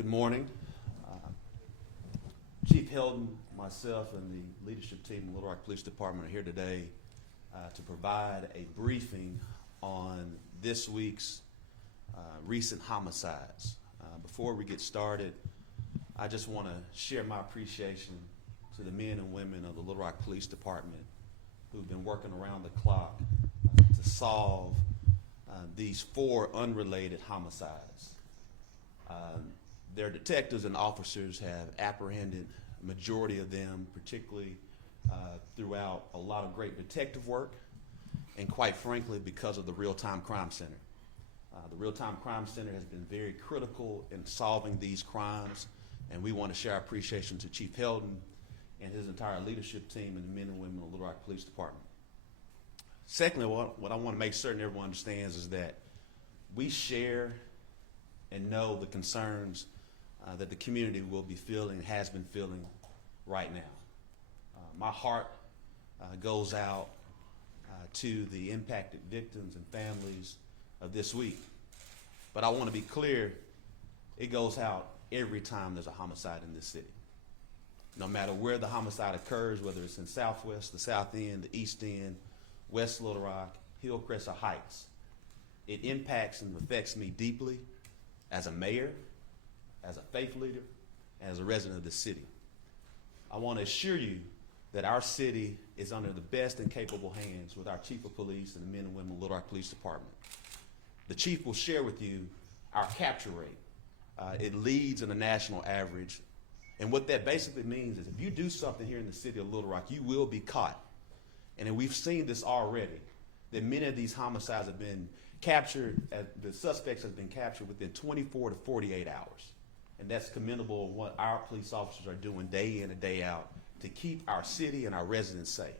Good morning. Chief Hilton, myself, and the leadership team of the Little Rock Police Department are here today to provide a briefing on this week's recent homicides. Before we get started, I just want to share my appreciation to the men and women of the Little Rock Police Department who've been working around the clock to solve these 4 unrelated homicides. Their detectives and officers have apprehended a majority of them, particularly throughout a lot of great detective work, and quite frankly, because of the Real-Time Crime Center. The Real-Time Crime Center has been very critical in solving these crimes, and we want to share our appreciation to Chief Hilton and his entire leadership team and the men and women of the Little Rock Police Department. Secondly, what I want to make certain everyone understands is that we share and know the concerns that the community will be feeling, has been feeling right now. My heart goes out to the impacted victims and families of this week. But I want to be clear, it goes out every time there's a homicide in this city. No matter where the homicide occurs, whether it's in Southwest, the South End, the East End, West Little Rock, Hillcrest, or Heights, it impacts and affects me deeply as a mayor, as a faith leader, and as a resident of the city. I want to assure you that our city is under the best and capable hands with our chief of police and the men and women of the Little Rock Police Department. The chief will share with you our capture rate. It leads in the national average. And what that basically means is if you do something here in the city of Little Rock, you will be caught. And we've seen this already, that many of these homicides have been captured, the suspects have been captured within 24 to 48 hours. And that's commendable of what our police officers are doing day in and day out to keep our city and our residents safe.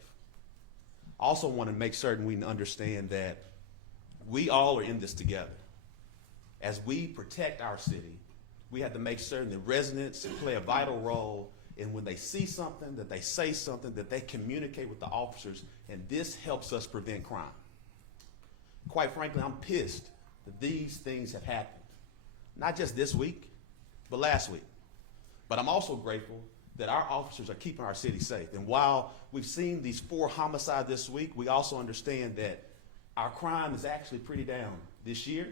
I also want to make certain we understand that we all are in this together. As we protect our city, we have to make certain that residents play a vital role in when they see something, that they say something, that they communicate with the officers, and this helps us prevent crime. Quite frankly, I'm pissed that these things have happened. Not just this week, but last week. But I'm also grateful that our officers are keeping our city safe. And while we've seen these 4 homicides this week, we also understand that our crime is actually pretty down this year.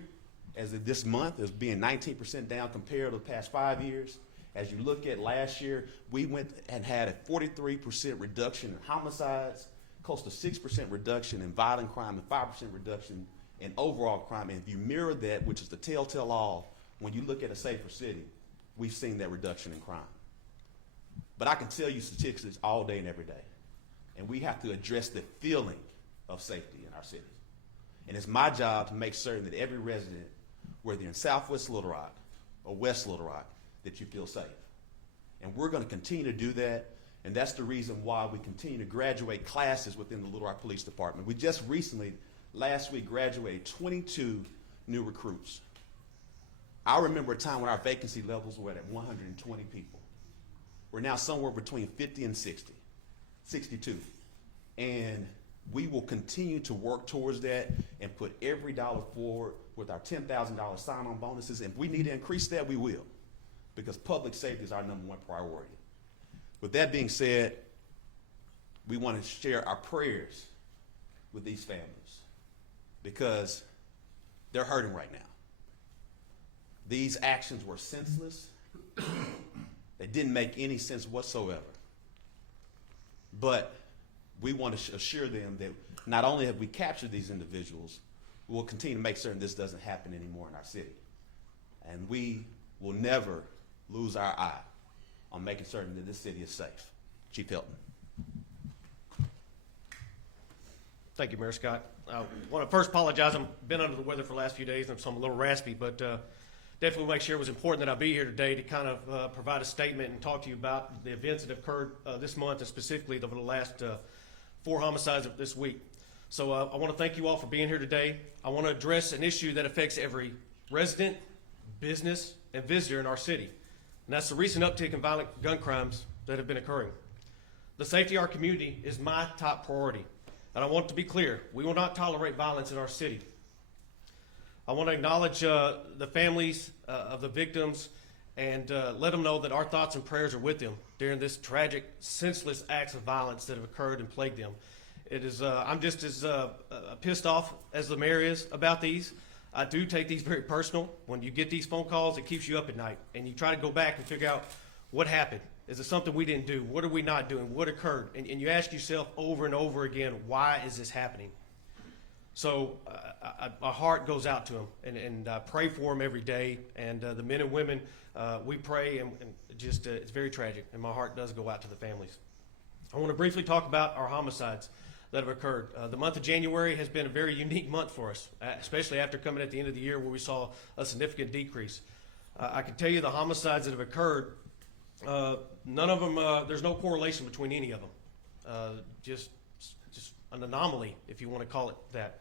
As of this month, it's being 19% down compared to the past 5 years. As you look at last year, we went and had a 43% reduction in homicides, close to 6% reduction in violent crime, and 5% reduction in overall crime. And if you mirror that, which is the telltale all, when you look at a safer city, we've seen that reduction in crime. But I can tell you statistics all day and every day. And we have to address the feeling of safety in our cities. And it's my job to make certain that every resident, whether you're in Southwest Little Rock or West Little Rock, that you feel safe. And we're going to continue to do that. And that's the reason why we continue to graduate classes within the Little Rock Police Department. We just recently, last week, graduated 22 new recruits. I remember a time when our vacancy levels were at 120 people. We're now somewhere between 50 and 60, 62. And we will continue to work towards that and put every dollar forward with our $10,000 sign-on bonuses. And if we need to increase that, we will, because public safety is our #1 priority. With that being said, we want to share our prayers with these families because they're hurting right now. These actions were senseless. They didn't make any sense whatsoever. But we want to assure them that not only have we captured these individuals, we will continue to make certain this doesn't happen anymore in our city. And we will never lose our eye on making certain that this city is safe. Chief Hilton. Thank you, Mayor Scott. I want to first apologize. I've been under the weather for the last few days, and so I'm a little raspy, but definitely make sure it was important that I be here today to kind of provide a statement and talk to you about the events that have occurred this month, and specifically over the last 4 homicides of this week. So I want to thank you all for being here today. I want to address an issue that affects every resident, business, and visitor in our city, and that's the recent uptick in violent gun crimes that have been occurring. The safety of our community is my top priority, and I want to be clear, we will not tolerate violence in our city. I want to acknowledge the families of the victims and let them know that our thoughts and prayers are with them during this tragic, senseless acts of violence that have occurred and plagued them. It is, I'm just as pissed off as the mayor is about these. I do take these very personal. When you get these phone calls, it keeps you up at night, and you try to go back and figure out what happened. Is it something we didn't do? What are we not doing? What occurred? And you ask yourself over and over again, why is this happening? So my heart goes out to them, and I pray for them every day. And the men and women, we pray, and just it's very tragic, and my heart does go out to the families. I want to briefly talk about our homicides that have occurred. The month of January has been a very unique month for us, especially after coming at the end of the year where we saw a significant decrease. I can tell you the homicides that have occurred, none of them, there's no correlation between any of them. Just an anomaly, if you want to call it that.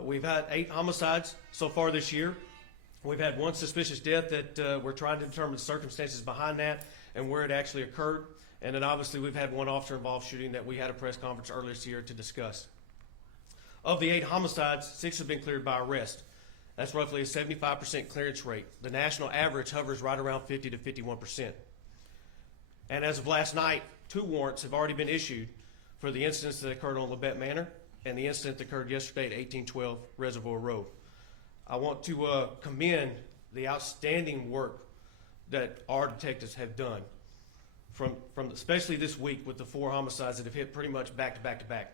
We've had 8 homicides so far this year. We've had 1 suspicious death that we're trying to determine the circumstances behind that and where it actually occurred. And then obviously we've had 1 officer-involved shooting that we had a press conference earlier this year to discuss. Of the 8 homicides, 6 have been cleared by arrest. That's roughly a 75% clearance rate. The national average hovers right around 50 to 51%. And as of last night, 2 warrants have already been issued for the incidents that occurred on Labette Manor and the incident that occurred yesterday at 1812 Reservoir Road. I want to commend the outstanding work that our detectives have done from especially this week with the 4 homicides that have hit pretty much back to back to back.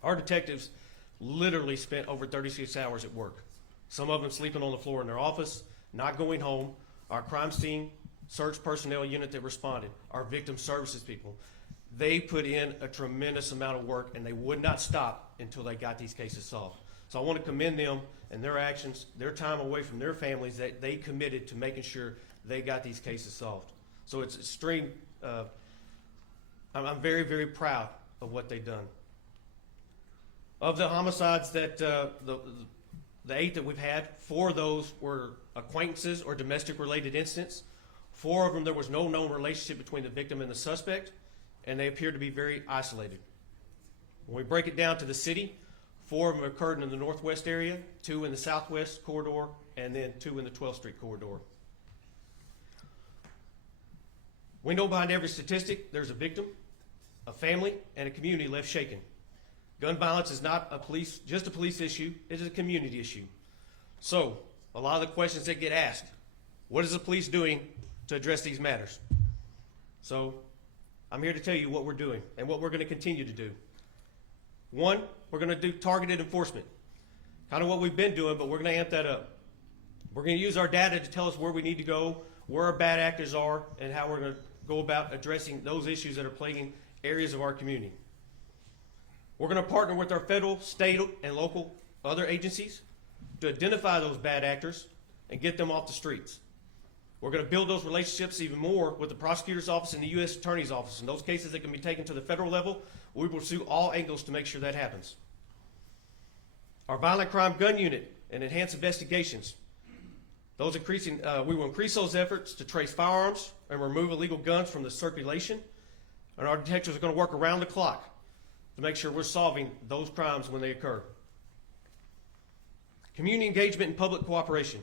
Our detectives literally spent over 36 hours at work. Some of them sleeping on the floor in their office, not going home. Our crime scene search personnel unit that responded, our victim services people, they put in a tremendous amount of work, and they would not stop until they got these cases solved. So I want to commend them and their actions, their time away from their families, that they committed to making sure they got these cases solved. So it's extreme. I'm very, very proud of what they've done. Of the homicides that the 8 that we've had, 4 of those were acquaintances or domestic related incidents. 4 of them, there was no known relationship between the victim and the suspect, and they appear to be very isolated. When we break it down to the city, 4 of them occurred in the northwest area, 2 in the southwest corridor, and then 2 in the 12th Street corridor. We know behind every statistic there's a victim, a family, and a community left shaken. Gun violence is not just a police issue, it is a community issue. So, a lot of the questions that get asked, what is the police doing to address these matters? So, I'm here to tell you what we're doing and what we're going to continue to do. 1, we're going to do targeted enforcement. Kind of what we've been doing, but we're going to amp that up. We're going to use our data to tell us where we need to go, where our bad actors are, and how we're going to go about addressing those issues that are plaguing areas of our community. We're going to partner with our federal, state, and local other agencies to identify those bad actors and get them off the streets. We're going to build those relationships even more with the prosecutor's office and the U.S. Attorney's office. And those cases that can be taken to the federal level, we will pursue all angles to make sure that happens. Our violent crime gun unit and enhanced investigations. We will increase those efforts to trace firearms and remove illegal guns from the circulation. And our detectives are going to work around the clock to make sure we're solving those crimes when they occur. Community engagement and public cooperation.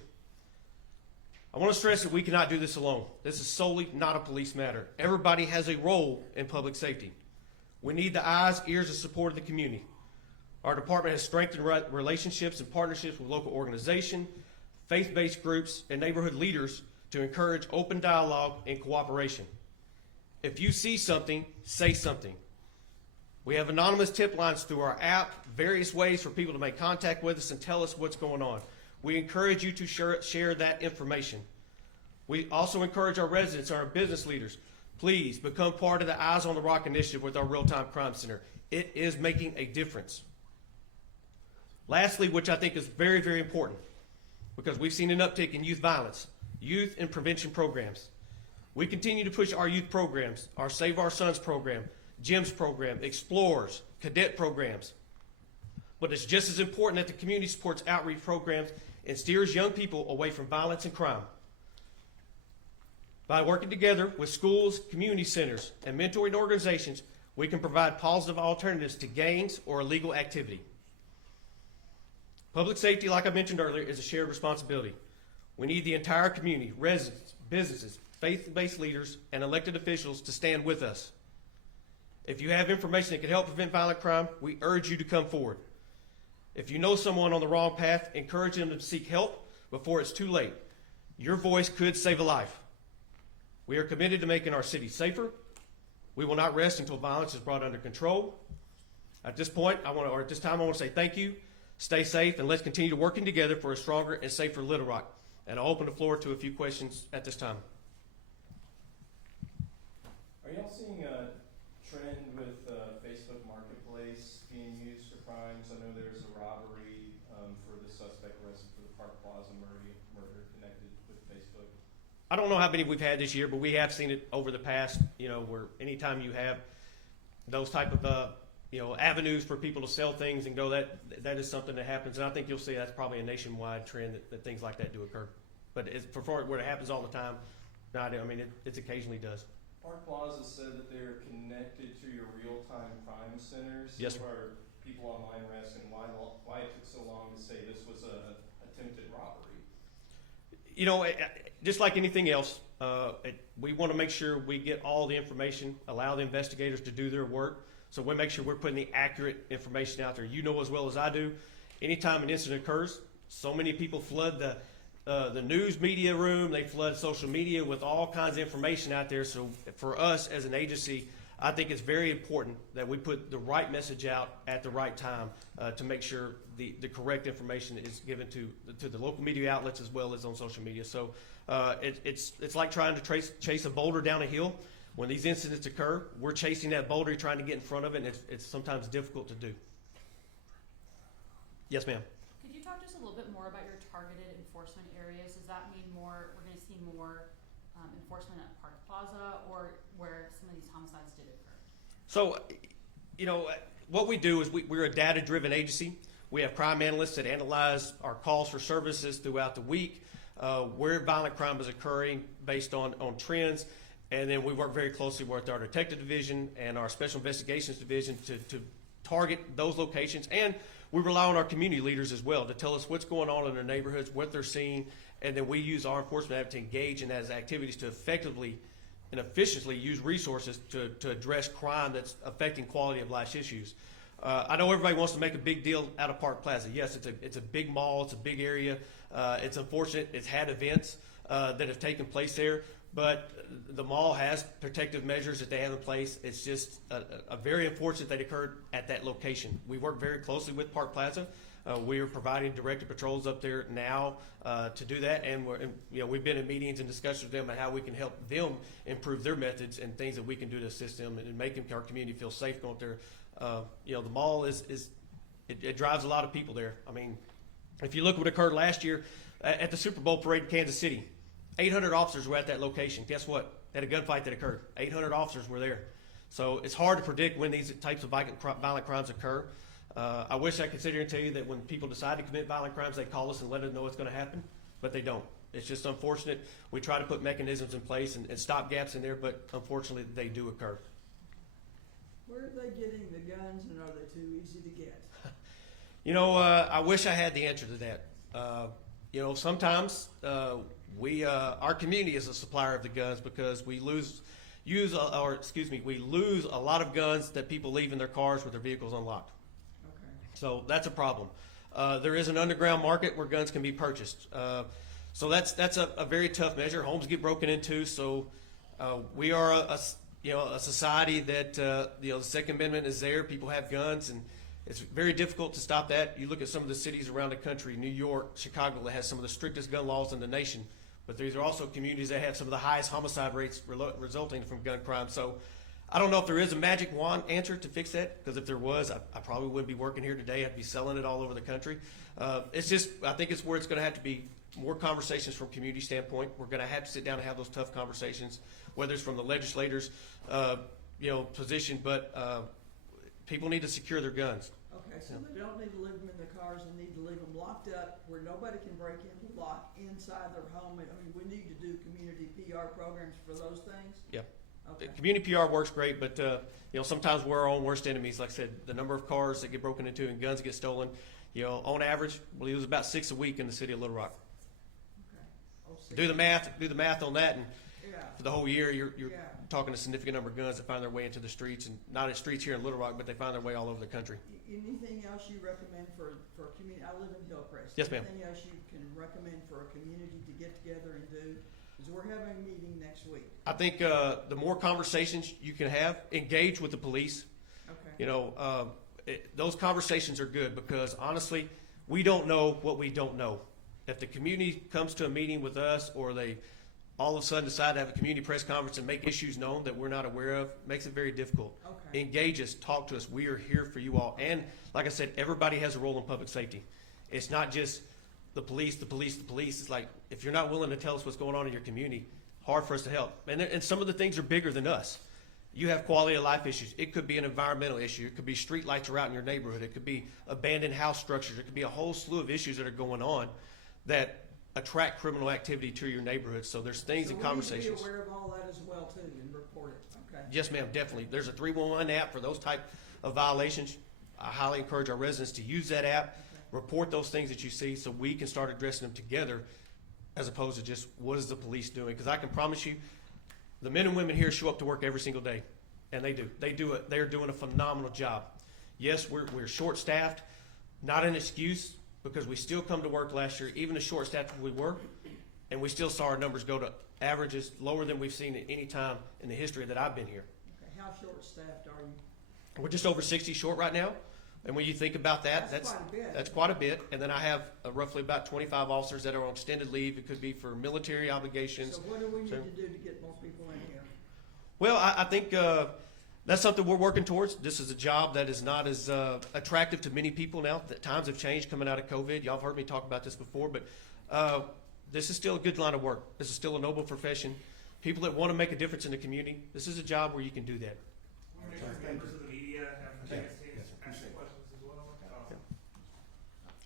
I want to stress that we cannot do this alone. This is solely not a police matter. Everybody has a role in public safety. We need the eyes, ears, and support of the community. Our department has strengthened relationships and partnerships with local organizations, faith-based groups, and neighborhood leaders to encourage open dialogue and cooperation. If you see something, say something. We have anonymous tip lines through our app, various ways for people to make contact with us and tell us what's going on. We encourage you to share that information. We also encourage our residents and our business leaders, please become part of the Eyes on the Rock initiative with our Real-Time Crime Center. It is making a difference. Lastly, which I think is very, very important, because we've seen an uptick in youth violence, youth and prevention programs. We continue to push our youth programs, our Save Our Sons program, GEMS program, Explorers, cadet programs. But it's just as important that the community supports outreach programs and steers young people away from violence and crime. By working together with schools, community centers, and mentoring organizations, we can provide positive alternatives to gangs or illegal activity. Public safety, like I mentioned earlier, is a shared responsibility. We need the entire community, residents, businesses, faith-based leaders, and elected officials to stand with us. If you have information that can help prevent violent crime, we urge you to come forward. If you know someone on the wrong path, encourage them to seek help before it's too late. Your voice could save a life. We are committed to making our city safer. We will not rest until violence is brought under control. At this time, I want to say thank you, stay safe, and let's continue to working together for a stronger and safer Little Rock. And I'll open the floor to a few questions at this time. Are y'all seeing a trend with Facebook Marketplace being used for crimes? I know there's a robbery for the suspect arrested for the Park Plaza murder connected with Facebook. I don't know how many we've had this year, but we have seen it over the past, where anytime you have those type of, avenues for people to sell things and go, that is something that happens. And I think you'll see that's probably a nationwide trend that things like that do occur. But it's for where it happens all the time, it occasionally does. Park Plaza said that they're connected to your real-time crime centers. Yes, Some of our people online were asking why it took so long to say this was a attempted robbery. Just like anything else, we want to make sure we get all the information, allow the investigators to do their work. So we make sure we're putting the accurate information out there. You know as well as I do, anytime an incident occurs, so many people flood the news media room, they flood social media with all kinds of information out there. So for us as an agency, I think it's very important that we put the right message out at the right time to make sure the correct information is given to the local media outlets as well as on social media. So it's like trying to chase a boulder down a hill. When these incidents occur, we're chasing that boulder, trying to get in front of it, and it's sometimes difficult to do. Yes, ma'am. Could you talk to us a little bit more about your targeted enforcement areas? Does that mean we're going to see more enforcement at Park Plaza or where some of these homicides did occur? So, what we do is we're a data-driven agency. We have crime analysts that analyze our calls for services throughout the week, where violent crime is occurring based on trends. And then we work very closely with our detective division and our special investigations division to target those locations. And we rely on our community leaders as well to tell us what's going on in their neighborhoods, what they're seeing. And then we use our enforcement to engage in those activities to effectively and efficiently use resources to address crime that's affecting quality of life issues. I know everybody wants to make a big deal out of Park Plaza. Yes, it's a big mall. It's a big area. It's unfortunate. It's had events that have taken place there. But the mall has protective measures that they have in place. It's just a very unfortunate that occurred at that location. We work very closely with Park Plaza. We are providing directed patrols up there now to do that, and we've been in meetings and discussions with them on how we can help them improve their methods and things that we can do to assist them and making our community feel safe going there. The mall it drives a lot of people there. I mean, if you look what occurred last year at the Super Bowl parade in Kansas City. 800 officers were at that location. Guess what? They had a gunfight that occurred. 800 officers were there. So it's hard to predict when these types of violent crimes occur. I wish I could sit here and tell you that when people decide to commit violent crimes, they call us and let us know what's going to happen, but they don't. It's just unfortunate. We try to put mechanisms in place and stop gaps in there, but unfortunately they do occur. Where are they getting the guns, and are they too easy to get? I wish I had the answer to that. Sometimes our community is a supplier of the guns because we lose a lot of guns that people leave in their cars with their vehicles unlocked. Okay. So that's a problem. There is an underground market where guns can be purchased. So that's a very tough measure. Homes get broken into. So we are a society that the Second Amendment is there. People have guns, and it's very difficult to stop that. You look at some of the cities around the country, New York, Chicago, that has some of the strictest gun laws in the nation. But these are also communities that have some of the highest homicide rates resulting from gun crime. So I don't know if there is a magic wand answer to fix that, because if there was, I probably wouldn't be working here today. I'd be selling it all over the country. It's just, I think it's where it's going to have to be more conversations from a community standpoint. We're going to have to sit down and have those tough conversations, whether it's from the legislators' position, but people need to secure their guns. Okay, so they don't need to leave them in their cars and need to leave them locked up where nobody can break into lock inside their home. I mean, we need to do community PR programs for those things. Yeah. Okay. Community PR works great, but sometimes we're our own worst enemies. Like I said, the number of cars that get broken into and guns get stolen, on average, we lose about 6 a week in the city of Little Rock. Okay. Do the math on that, and Yeah, for the whole year, you're yeah. talking a significant number of guns that find their way into the streets, and not in streets here in Little Rock, but they find their way all over the country. Anything else you recommend for community? I live in Hillcrest. Yes, ma'am. Anything else you can recommend for a community to get together and do? Because we're having a meeting next week. I think the more conversations you can have, engage with the police. Okay. You know, those conversations are good because honestly, we don't know what we don't know. If the community comes to a meeting with us, or they all of a sudden decide to have a community press conference and make issues known that we're not aware of, makes it very difficult. Okay. Engage us, talk to us. We are here for you all. And like I said, everybody has a role in public safety. It's not just the police, the police, the police. It's like, if you're not willing to tell us what's going on in your community, hard for us to help. And some of the things are bigger than us. You have quality of life issues. It could be an environmental issue. It could be street lights are out in your neighborhood. It could be abandoned house structures. It could be a whole slew of issues that are going on that attract criminal activity to your neighborhood. So there's things and conversations. So we need to be aware of all that as well too and report it, okay? Yes, ma'am, definitely. There's a 311 app for those type of violations. I highly encourage our residents to use that app, report those things that you see so we can start addressing them together as opposed to just what is the police doing? Because I can promise you, the men and women here show up to work every single day, and they do. They're doing a phenomenal job. Yes, we're short-staffed, not an excuse, because we still come to work last year, even as short-staffed as we were, and we still saw our numbers go to averages lower than we've seen at any time in the history that I've been here. Okay, how short-staffed are you? We're just over 60 short right now, and when you think about that, That's quite a bit. that's quite a bit. And then I have roughly about 25 officers that are on extended leave. It could be for military obligations. So what do we need So- to do to get more people in here? Well, I think that's something we're working towards. This is a job that is not as attractive to many people now. The times have changed coming out of COVID. Y'all have heard me talk about this before, but this is still a good line of work. This is still a noble profession. People that want to make a difference in the community, this is a job where you can do that. We'll make sure members of the media have a chance to ask questions as well.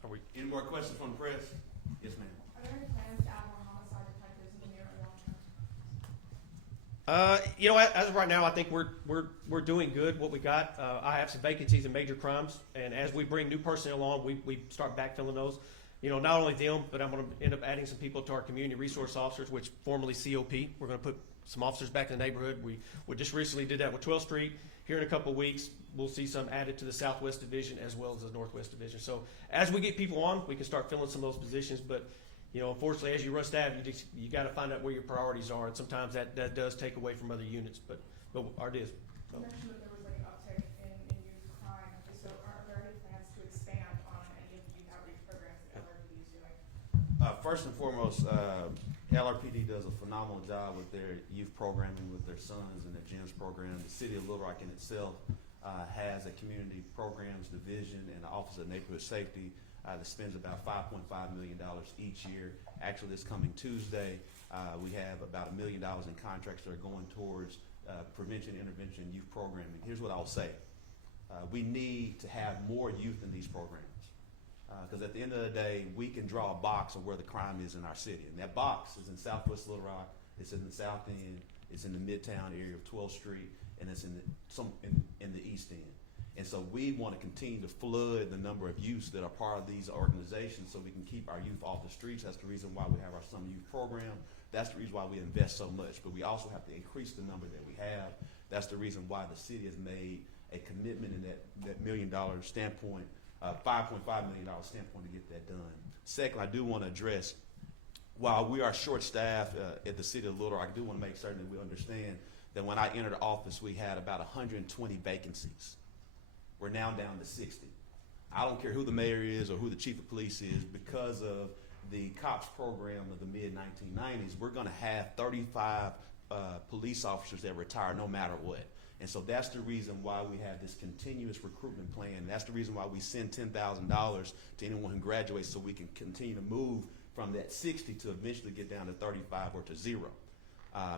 Are we? Any more questions from the press? Yes, ma'am. Are there any plans to add more homicide detectives in the near or long term? You know, as of right now, I think we're doing good. What we got, I have some vacancies in major crimes, and as we bring new personnel on, we start backfilling those. You know, not only them, but I'm going to end up adding some people to our community resource officers, which formerly COP. We're going to put some officers back in the neighborhood. We just recently did that with 12th Street. Here in a couple of weeks, we'll see some added to the Southwest Division as well as the Northwest Division. So as we get people on, we can start filling some of those positions. But you know, unfortunately, as you run staff, you got to find out where your priorities are, and sometimes that does take away from other units. But our is. You mentioned that there was like an uptick in youth crime. So are there any plans to expand on any of the youth outreach programs that LRPD is doing? First and foremost, LRPD does a phenomenal job with their youth programming with their sons and their GEMS program. The city of Little Rock in itself has a community programs division and the Office of Neighborhood Safety that spends about $5.5 million each year. Actually, this coming Tuesday, we have about $1 million in contracts that are going towards prevention, intervention, youth programming. Here's what I'll say. We need to have more youth in these programs. Because at the end of the day, we can draw a box of where the crime is in our city. And that box is in Southwest Little Rock, it's in the South End, it's in the Midtown area of 12th Street, and it's in the East End. And so we want to continue to flood the number of youths that are part of these organizations so we can keep our youth off the streets. That's the reason why we have our Summer Youth Program. That's the reason why we invest so much. But we also have to increase the number that we have. That's the reason why the city has made a commitment in that $1 million standpoint, $5.5 million standpoint to get that done. Second, I do want to address, while we are short-staffed at the city of Little Rock, I do want to make certain that we understand that when I entered the office, we had about 120 vacancies. We're now down to 60. I don't care who the mayor is or who the chief of police is, because of the COPS program of the mid-1990s, we're going to have 35 police officers that retire no matter what. And so that's the reason why we have this continuous recruitment plan. That's the reason why we send $10,000 to anyone who graduates, so we can continue to move from that 60 to eventually get down to 35 or to 0.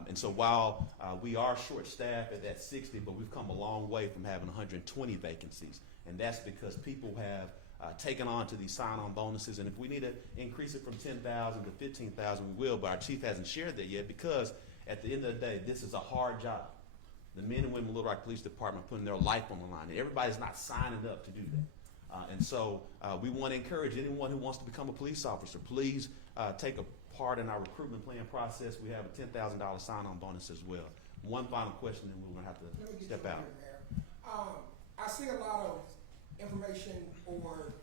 And so while we are short-staffed at that 60, but we've come a long way from having 120 vacancies. And that's because people have taken on to these sign-on bonuses. And if we need to increase it from 10,000 to 15,000, we will. But our chief hasn't shared that yet, because at the end of the day, this is a hard job. The men and women of Little Rock Police Department are putting their life on the line. And everybody's not signing up to do And so we want to encourage anyone who wants to become a police officer, please take a part in our recruitment plan process. We have a $10,000 sign-on bonus as well. One final question, and we're going to have Let me to get step you in out. here, Mayor. I see a lot of information or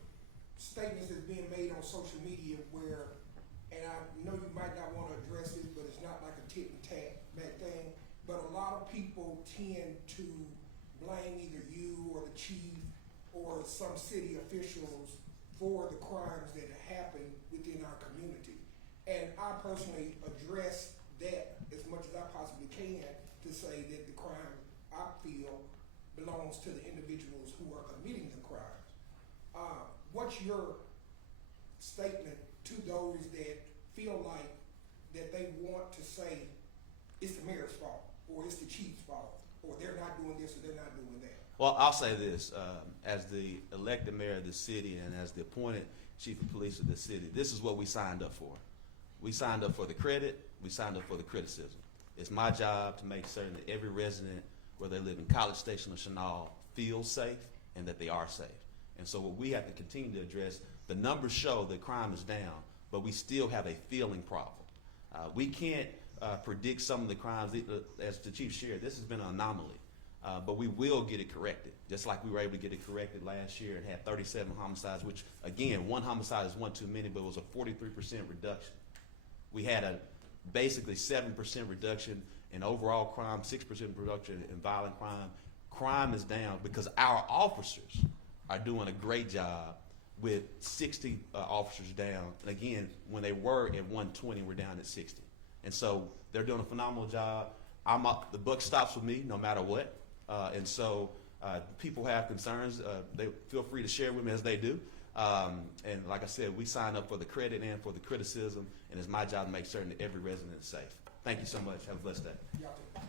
statements that's being made on social media where, and I know you might not want to address this, but it's not like a tit and tat bad thing, but a lot of people tend to blame either you or the chief or some city officials for the crimes that happen within our community. And I personally address that as much as I possibly can to say that the crime, I feel, belongs to the individuals who are committing the crimes. What's your statement to those that feel like that they want to say it's the mayor's fault, or it's the chief's fault, or they're not doing this or they're not doing that? Well, I'll say this, as the elected mayor of the city and as the appointed chief of police of the city, this is what we signed up for. We signed up for the credit, we signed up for the criticism. It's my job to make certain that every resident, whether they live in College Station or Chenal, feels safe and that they are safe. And so what we have to continue to address, the numbers show that crime is down, but we still have a feeling problem. We can't predict some of the crimes, as the chief shared, this has been an anomaly. But we will get it corrected, just like we were able to get it corrected last year and had 37 homicides, which, again, one homicide is one too many, but it was a 43% reduction. We had a basically 7% reduction in overall crime, 6% reduction in violent crime. Crime is down because our officers are doing a great job with 60 officers down. And again, when they were at 120, we're down at 60. And so they're doing a phenomenal job. The buck stops with me no matter what. And so people have concerns. They feel free to share with me as they do. And like I said, we sign up for the credit and for the criticism, and it's my job to make certain that every resident is safe. Thank you so much. Have a blessed day. Y'all too.